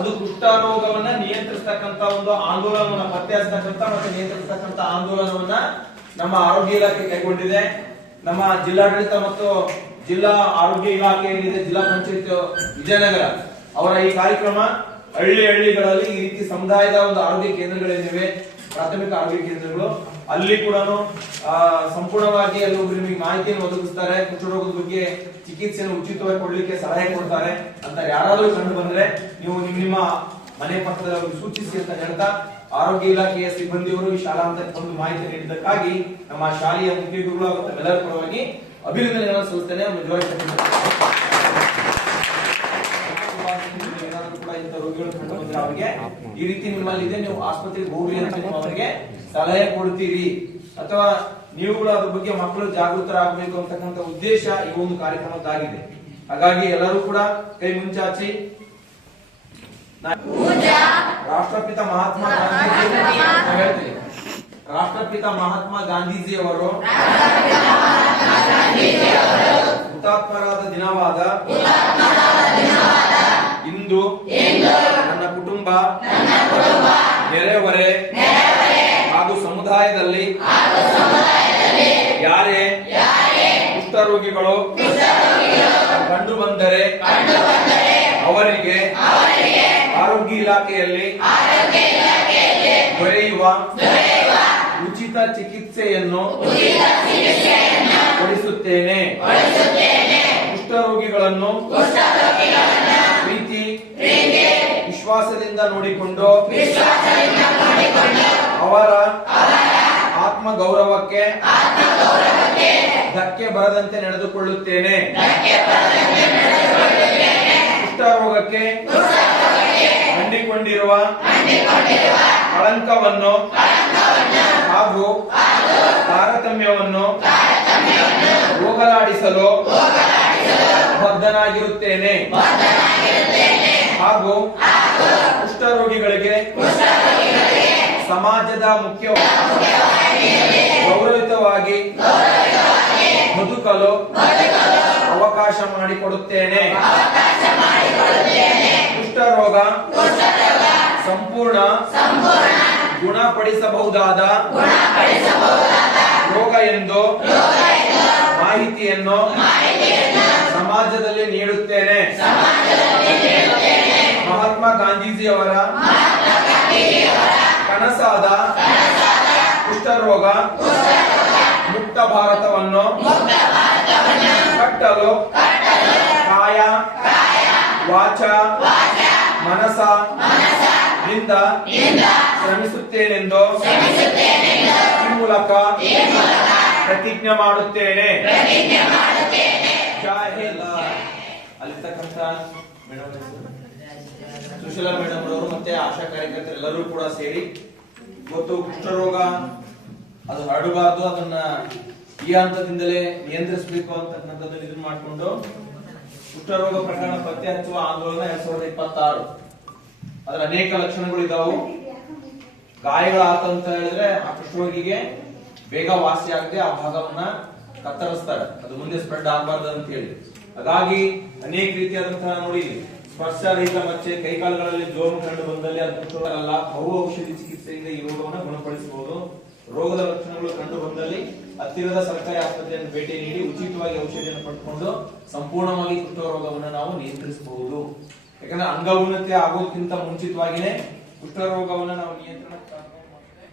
ಅದು ಕುಷ್ಠರೋಗವನ್ನ ನಿಯಂತ್ರಿಸತಕ್ಕಂತ ಒಂದು ಆಂದೋಲನವನ್ನ ಪತ್ತೆ ಹಚ್ಚತಕ್ಕಂತ ಮತ್ತೆ ನಿಯಂತ್ರಿಸ್ತಕ್ಕಂತ ಆಂದೋಲನವನ್ನ ನಮ್ಮ ಆರೋಗ್ಯ ಇಲಾಖೆ ಕೈಗೊಂಡಿದೆ. ನಮ್ಮ ಜಿಲ್ಲಾಡಳಿತ ಮತ್ತು ಜಿಲ್ಲಾ ಆರೋಗ್ಯ ಇಲಾಖೆ ಏನಿದೆ, ಜಿಲ್ಲಾ ಪಂಚಾಯತ್ ವಿಜಯನಗರ, ಅವರ ಈ ಕಾರ್ಯಕ್ರಮ ಹಳ್ಳಿ ಹಳ್ಳಿಗಳಲ್ಲಿ ಈ ರೀತಿ ಸಮುದಾಯದ ಒಂದು ಆರೋಗ್ಯ ಕೇಂದ್ರಗಳೇನಿವೆ ಪ್ರಾಥಮಿಕ ಆರೋಗ್ಯ ಕೇಂದ್ರಗಳು, ಅಲ್ಲಿ ಕೂಡ ಸಂಪೂರ್ಣವಾಗಿ ಅಲ್ಲಿ ನಿಮಗೆ ಮಾಹಿತಿಯನ್ನು ಒದಗಿಸ್ತಾರೆ. ಕುಷ್ಠರೋಗದ ಬಗ್ಗೆ ಚಿಕಿತ್ಸೆಯನ್ನು ಉಚಿತವಾಗಿ ಕೊಡ್ಲಿಕ್ಕೆ ಸಲಹೆ ಕೊಡ್ತಾರೆ ಅಂತ ಯಾರಾದರೂ ಕಂಡು ಬಂದ್ರೆ ನೀವು ನಿಮ್, ನಿಮ್ಮ ಮನೆ ಪಕ್ಕದಲ್ಲಿ ಸೂಚಿಸಿ ಅಂತ ಹೇಳ್ತಾ, ಆರೋಗ್ಯ ಇಲಾಖೆಯ ಸಿಬ್ಬಂದಿಯವರು ಈ ಶಾಲಾ ಹಂತಕ್ಕೆ ಒಂದು ಮಾಹಿತಿ ನೀಡಿದ್ದಕ್ಕಾಗಿ ನಮ್ಮ ಶಾಲೆಯ ಮುಖ್ಯೋಗಿಗಳು ಹಾಗೂ ತಮ್ಮೆಲ್ಲರ ಪರವಾಗಿ ಅಭಿನಂದನೆಗಳನ್ನು ಸಲ್ಲಿಸ್ತೇನೆ ಒಂದು ಜೋರಾಗಿ ತಟ್ಟಿ ಏನಾದ್ರೂ ಕೂಡ ಇಂಥ ರೋಗಿಗಳು ಕಂಡು ಬಂದ್ರೆ ಅವರಿಗೆ ಈ ರೀತಿ ನಿಮ್ಮಲ್ಲಿ ಇದೆ ನೀವು ಆಸ್ಪತ್ರೆಗೆ ಹೋಗ್ರಿ ಅಂತ ನೀವು ಅವರಿಗೆ ಸಲಹೆ ಕೊಡ್ತೀರಿ. ಅಥವಾ ನೀವುಗಳು ಅದ್ರ ಬಗ್ಗೆ ಮಕ್ಕಳು ಜಾಗೃತರಾಗಬೇಕು ಅಂತಕ್ಕಂಥ ಉದ್ದೇಶ ಈ ಒಂದು ಕಾರ್ಯಕ್ರಮದ್ದಾಗಿದೆ. ಹಾಗಾಗಿ ಎಲ್ಲರೂ ಕೂಡ ಕೈ ಮುಂಚಾಚಿ. ರಾಷ್ಟ್ರಪಿತ ಮಹಾತ್ಮ ಗಾಂಧೀಜಿ ರಾಷ್ಟ್ರಪಿತ ಮಹಾತ್ಮ ಗಾಂಧೀಜಿಯವರು ಹುತಾತ್ಮರಾದ ದಿನವಾದ ಇಂದು ನೆರೆಹೊರೆ. ಹಾಗೂ ಸಮುದಾಯದಲ್ಲಿ. ಯಾರೇ. ಕುಷ್ಠರೋಗಿಗಳು. ಕಂಡು ಬಂದರೆ. ಅವರಿಗೆ. ಆರೋಗ್ಯ ಇಲಾಖೆಯಲ್ಲಿ. ದೊರೆಯುವ. ಉಚಿತ ಚಿಕಿತ್ಸೆಯನ್ನು. ಕೊಡಿಸುತ್ತೇನೆ. ಕುಷ್ಠರೋಗಿಗಳನ್ನು. ವಿಶ್ವಾಸದಿಂದ ನೋಡಿಕೊಂಡು ಅವರ ಆತ್ಮ ಗೌರವಕ್ಕೆ ಧಕ್ಕೆ ಬರದಂತೆ ನಡೆದುಕೊಳ್ಳುತ್ತೇನೆ. ಕುಷ್ಠರೋಗಕ್ಕೆ ಅಂಟಿಕೊಂಡಿರುವ ಕಳಂಕವನ್ನು ಹಾಗೂ ತಾರತಮ್ಯವನ್ನು ಹೋಗಲಾಡಿಸಲು ಬದ್ಧನಾಗಿರುತ್ತೇನೆ. ಹಾಗೂ ಕುಷ್ಠರೋಗಿಗಳಿಗೆ ಸಮಾಜದ ಮುಖ್ಯ ಗೌರವಿತವಾಗಿ ಬದುಕಲು ಅವಕಾಶ ಮಾಡಿಕೊಡುತ್ತೇನೆ. ಕುಷ್ಠರೋಗ ಸಂಪೂರ್ಣ ಗುಣಪಡಿಸಬಹುದಾದ ರೋಗ ಎಂದು ಮಾಹಿತಿಯನ್ನು ಸಮಾಜದಲ್ಲಿ ನೀಡುತ್ತೇನೆ. ಗಾಂಧೀಜಿಯವರ ಕನಸಾದ ಕುಷ್ಠರೋಗ ಮುಕ್ತ ಭಾರತವನ್ನು ಕಟ್ಟಲು ಕಾಯ ವಾಚ ಮನಸ ದಿಂದ ಶ್ರಮಿಸುತ್ತೇನೆಂದು ಈ ಮೂಲಕ ಪ್ರತಿಜ್ಞೆ ಮಾಡುತ್ತೇನೆ. ಅಲ್ಲಿರ್ತಕ್ಕಂಥ ಮೇಡಮ್ ಸುಶೀಲಾ ಮೇಡಮ್ ಅವರು ಮತ್ತೆ ಆಶಾ ಕಾರ್ಯಕರ್ತರು ಎಲ್ಲರೂ ಕೂಡ ಸೇರಿ ಇವತ್ತು ಕುಷ್ಠರೋಗ, ಅದು ಹರಡಬಾರದು, ಅದನ್ನ ಈ ಹಂತದಿಂದಲೇ ನಿಯಂತ್ರಿಸಬೇಕು ಅಂತಕ್ಕಂಥದ್ದನ್ನು ಇದನ್ನ ಮಾಡಿಕೊಂಡು ಕುಷ್ಠರೋಗ ಪ್ರಕರಣ ಪತ್ತೆ ಹಚ್ಚುವ ಆಂದೋಲನ ಎರಡ್ ಸಾವಿರದ ಇಪ್ಪತ್ತಾರು. ಅದರ ಅನೇಕ ಲಕ್ಷಣಗಳು ಇದಾವು. ಗಾಯಗಳಾತ ಅಂತ ಹೇಳಿದ್ರೆ ಆ ಕುಷ್ಠರೋಗಿಗೆ ಬೇಗ ವಾಸಿ ಆಗದೆ ಆ ಭಾಗವನ್ನ ಕತ್ತರಿಸ್ತಾರೆ. ಅದು ಮುಂದೆ ಸ್ಪ್ರೆಡ್ ಆಗಬಾರ್ದು ಅಂತ ಹೇಳಿ. ಹಾಗಾಗಿ ಅನೇಕ ರೀತಿಯಾದಂತಹ ನೋಡಿ ಸ್ಪರ್ಶ ರಹಿತ ಮಚ್ಚೆ, ಕೈಕಾಲುಗಳಲ್ಲಿ ಜೋರು ಕಂಡು ಬಂದಲ್ಲಿ ಅದು ಅಲ್ಲ ಬಹು ಔಷಧಿ ಚಿಕಿತ್ಸೆಯಿಂದ ಈ ರೋಗವನ್ನು ಗುಣಪಡಿಸಬಹುದು. ರೋಗದ ಲಕ್ಷಣಗಳು ಕಂಡು ಬಂದಲ್ಲಿ ಹತ್ತಿರದ ಸರ್ಕಾರಿ ಆಸ್ಪತ್ರೆಯನ್ನು ಭೇಟಿ ನೀಡಿ ಉಚಿತವಾಗಿ ಔಷಧಿಯನ್ನು ಪಡ್ಕೊಂಡು ಸಂಪೂರ್ಣವಾಗಿ ಕುಷ್ಠರೋಗವನ್ನು ನಾವು ನಿಯಂತ್ರಿಸಬಹುದು. ಯಾಕಂದ್ರೆ ಅಂಗೌನ್ನತೆ ಆಗೋದಕ್ಕಿಂತ ಮುಂಚಿತವಾಗಿನೇ ಕುಷ್ಠರೋಗವನ್ನು ನಾವು ನಿಯಂತ್ರಣಕ್ಕೆ ತರ್ಬೋದು ಮತ್ತೆ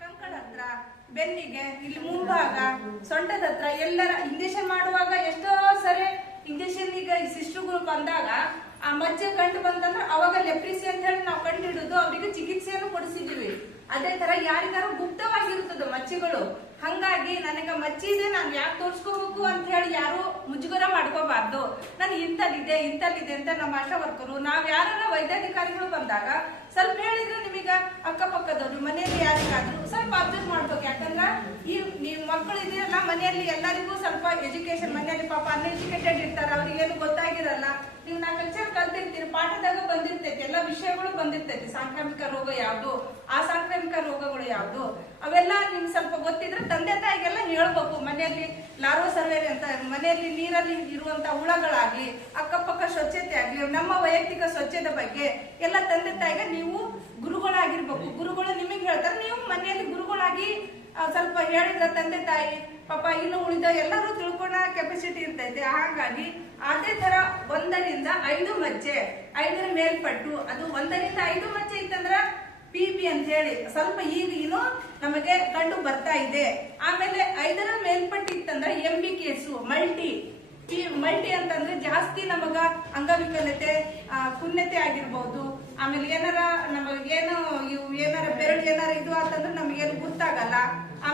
ಕಂಕಣ ಹತ್ರ ಬೆನ್ನಿಗೆ, ಇಲ್ಲಿ ಮುಂಭಾಗ, ಸೊಂಟದ ಹತ್ರ ಎಲ್ಲರ ಇಂಜೆಕ್ಷನ್ ಮಾಡುವಾಗ ಎಷ್ಟೋ ಸರಿ ಇಂಜೆಕ್ಷನ್ ಈಗ ಈ ಗ್ರೂಪ್ ಬಂದಾಗ ಆ ಮಜ್ಜೆ ಕಂಡು ಬಂತಂದ್ರೆ ಅವಾಗ ಲೆಪ್ರಿಸಿ ಅಂತ ಹೇಳಿ ನಾವು ಕಂಡು ಹಿಡಿದು ಅದೇ ತರ ಯಾರಿಗಾರು ಗುಪ್ತವಾಗಿರುತ್ತದೆ ಮಚ್ಚಿಗಳು, ಹಂಗಾಗಿ ನನಗೆ ಮಚ್ಚಿ ಇದೆ, ನಾನು ಯಾಕೆ ತೋರಿಸ್ಕೋಬೇಕು ಅಂತ ಹೇಳಿ ಯಾರು ಮುಜುಗರ ಮಾಡ್ಕೋಬಾರ್ದು. ನಾನು ಇಂತಲ್ಲಿದೆ ಇಂತಲ್ಲಿದೆ ಅಂತ ನಮ್ಮ ಆಶಾ ವರ್ಕರು ನಾವ್ ಯಾರ ವೈದ್ಯಾಧಿಕಾರಿಗಳು ಬಂದಾಗ ಸ್ವಲ್ಪ ಹೇಳಿದ್ರೆ ನಿಮಗ ಅಕ್ಕಪಕ್ಕದವ್ರು, ಮನೆಯಲ್ಲಿ ಯಾರಿಗಾದ್ರು ಸ್ವಲ್ಪ ಅಬ್ಸರ್ವ್ ಮಾಡ್ಬೇಕು. ಯಾಕಂದ್ರ ಈ ನೀವು ಮಕ್ಕಳು ಇದೆಯಲ್ಲ ಮನೆಯಲ್ಲಿ ಎಲ್ಲರಿಗೂ ಸ್ವಲ್ಪ ಎಜುಕೇಶನ್ ಮನೆಯಲ್ಲಿ ಪಾಪ ಅನ್ಎಜುಕೇಟೆಡ್ ಇರ್ತಾರೆ ಅವ್ರಿಗೆ ಏನು ಗೊತ್ತಾಗಿರಲ್ಲ ನೀವು ನಾ ಲೆಕ್ಚರ್ ಕಲ್ತಿರ್ತೀರಿ ಪಾಠದಾಗ ಬಂದಿರ್ತೈತಿ, ಎಲ್ಲ ವಿಷಯಗಳು ಬಂದಿರ್ತೈತಿ. ಸಾಂಕ್ರಾಮಿಕ ರೋಗ ಯಾವ್ದು ಆ ಸಾಂಕ್ರಾಮಿಕ ರೋಗಗಳು ಯಾವ್ದು, ಅವೆಲ್ಲ ನಿಮ್ಗೆ ಸ್ವಲ್ಪ ಗೊತ್ತಿದ್ರೆ ತಂದೆ ತಾಯಿಗೆಲ್ಲ ಹೇಳ್ಬೇಕು. ಮನೆಯಲ್ಲಿ ಲಾರ್ವ ಸರ್ವೇ ಅಂತ, ಮನೆಯಲ್ಲಿ ನೀರಲ್ಲಿ ಇರುವಂತ ಹುಳಗಳಾಗ್ಲಿ, ಅಕ್ಕಪಕ್ಕ ಸ್ವಚ್ಛತೆ ಆಗ್ಲಿ, ನಮ್ಮ ವೈಯಕ್ತಿಕ ಸ್ವಚ್ಛತೆ ಬಗ್ಗೆ ಎಲ್ಲ ತಂದೆ ತಾಯಿಗೆ ನೀವು ಗುರುಗಳಾಗಿರ್ಬೇಕು. ಗುರುಗಳು ನಿಮಗೆ ಹೇಳ್ತಾರೆ. ನೀವು ಮನೆಯಲ್ಲಿ ಗುರುಗಳಾಗಿ ಸ್ವಲ್ಪ ಹೇಳಿದ್ರ ತಂದೆ ತಾಯಿ, ಪಾಪ ಇನ್ನು ಉಳಿದ ಎಲ್ಲರೂ ತಿಳ್ಕೊಳ್ಳೋ ಕೆಪಾಸಿಟಿ ಇರ್ತೈತೆ ಹಾಗಾಗಿ ಅದೇ ತರ ಒಂದರಿಂದ ಐದು ಮಜ್ಜೆ, ಐದರ ಮೇಲ್ಪಟ್ಟು ಅದು ಒಂದರಿಂದ ಐದು ಮಜ್ಜೆ ಇತ್ತಂದ್ರ ಪಿ ಪಿ ಅಂತ ಹೇಳಿ ಸ್ವಲ್ಪ ಈಗ ಇನ್ನು ನಮಗೆ ಕಂಡು ಬರ್ತಾ ಇದೆ. ಆಮೇಲೆ ಐದರ ಮೇಲ್ಪಟ್ಟು ಇತ್ತಂದ್ರೆ M B case multi multi ಅಂತಂದ್ರೆ ಜಾಸ್ತಿ ನಮಗ ಅಂಗವಿಕಲತೆ ಪುಣ್ಯತೆ ಆಗಿರ್ಬೋದು. ಆಮೇಲೆ ಏನಾರ ನಮಗ ಏನು ಇವು ಏನಾರ ಬೆರಳು ಏನಾರ ಇದು ಅಂತಂದ್ರೆ ನಮ್ಗೆ ಏನು ಗೊತ್ತಾಗಲ್ಲ.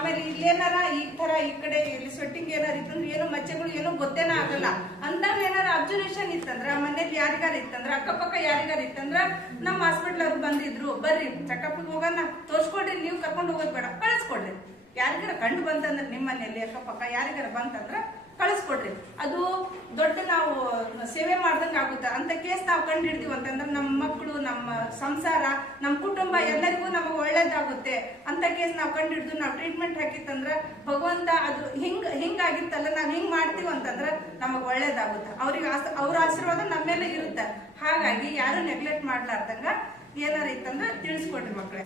ಆಮೇಲೆ ಇಲ್ಲೇನಾರ ಈ ತರ ಈ ಕಡೆ ಇಲ್ಲಿ ಸ್ವೆಟ್ಟಿಂಗ್ ಏನಾರ ಇತ್ತಂದ್ರೆ ಏನು ಮಚ್ಚೆಗಳು ಏನು ಗೊತ್ತೇನ ಆಗಲ್ಲ. ಅಂದಾಗ ಏನಾರ ಅಬ್ಸರ್ವೇಷನ್ ಇತ್ತಂದ್ರ ಮನೇಲಿ ಯಾರಿಗಾರ ಇತ್ತಂದ್ರ, ಅಕ್ಕಪಕ್ಕ ಯಾರಿಗಾರ ಇತ್ತಂದ್ರ, ನಮ್ಮ ಹಾಸ್ಪಿಟ್ಲ್ ಅವ್ರು ಬಂದಿದ್ರು, ಬರ್ರಿ ಚೆಕಪ್ ಹೋಗೋಣ, ತೋರ್ಸ್ಕೊಡ್ರಿ, ನೀವು ಕರ್ಕೊಂಡು ಹೋಗೋದ್ ಬೇಡ, ಕಳಿಸ್ಕೊಡ್ರಿ. ಯಾರಿಗಾರ ಕಂಡು ಬಂತಂದ್ರೆ ನಿಮ್ಮ ಮನೆಯಲ್ಲಿ ಅಕ್ಕಪಕ್ಕ, ಯಾರಿಗಾರ ಬಂತಂದ್ರ ಕಳಿಸ್ಕೊಡ್ರಿ. ಅದು ದೊಡ್ಡ ನಾವು ಸೇವೆ ಮಾಡ್ದಂಗೆ ಆಗುತ್ತೆ. ಅಂತ ಕೇಸ್ ನಾವು ಕಂಡು ಹಿಡ್ತೀವಿ ಅಂತಂದ್ರೆ ನಮ್ಮ ಮಕ್ಕಳು ನಮ್ಮ ಸಂಸಾರ ನಮ್ಮ ಕುಟುಂಬ ಎಲ್ಲರಿಗೂ ನಮಗೆ ಒಳ್ಳೇದಾಗುತ್ತೆ ಅಂತ ಕೇಸ್ ನಾವು ಕಂಡು ಹಿಡ್ದು ನಾವು ಟ್ರೀಟ್ಮೆಂಟ್ ಹಾಕಿತ್ತಂದ್ರೆ ಭಗವಂತ ಅದು ಹಿಂಗ್, ಹಿಂಗಾಗಿತ್ತಲ್ಲ, ನಾವು ಹಿಂಗ್ ಮಾಡ್ತೀವಿ ಅಂತಂದ್ರೆ ನಮಗೆ ಒಳ್ಳೇದಾಗುತ್ತೆ. ಅವ್ರಿಗೆ ಅವ್ರ ಆಶೀರ್ವಾದ ನಮ್ಮ ಮೇಲೆ ಇರುತ್ತೆ. ಹಾಗಾಗಿ ಯಾರು ನೆಗ್ಲೆಕ್ಟ್ ಮಾಡ್ಲಾರ್ದಂಗ ಏನಾರ ಇತ್ತಂದ್ರೆ ತಿಳಿಸ್ಕೊಡ್ರಿ ಮಕ್ಕಳೇ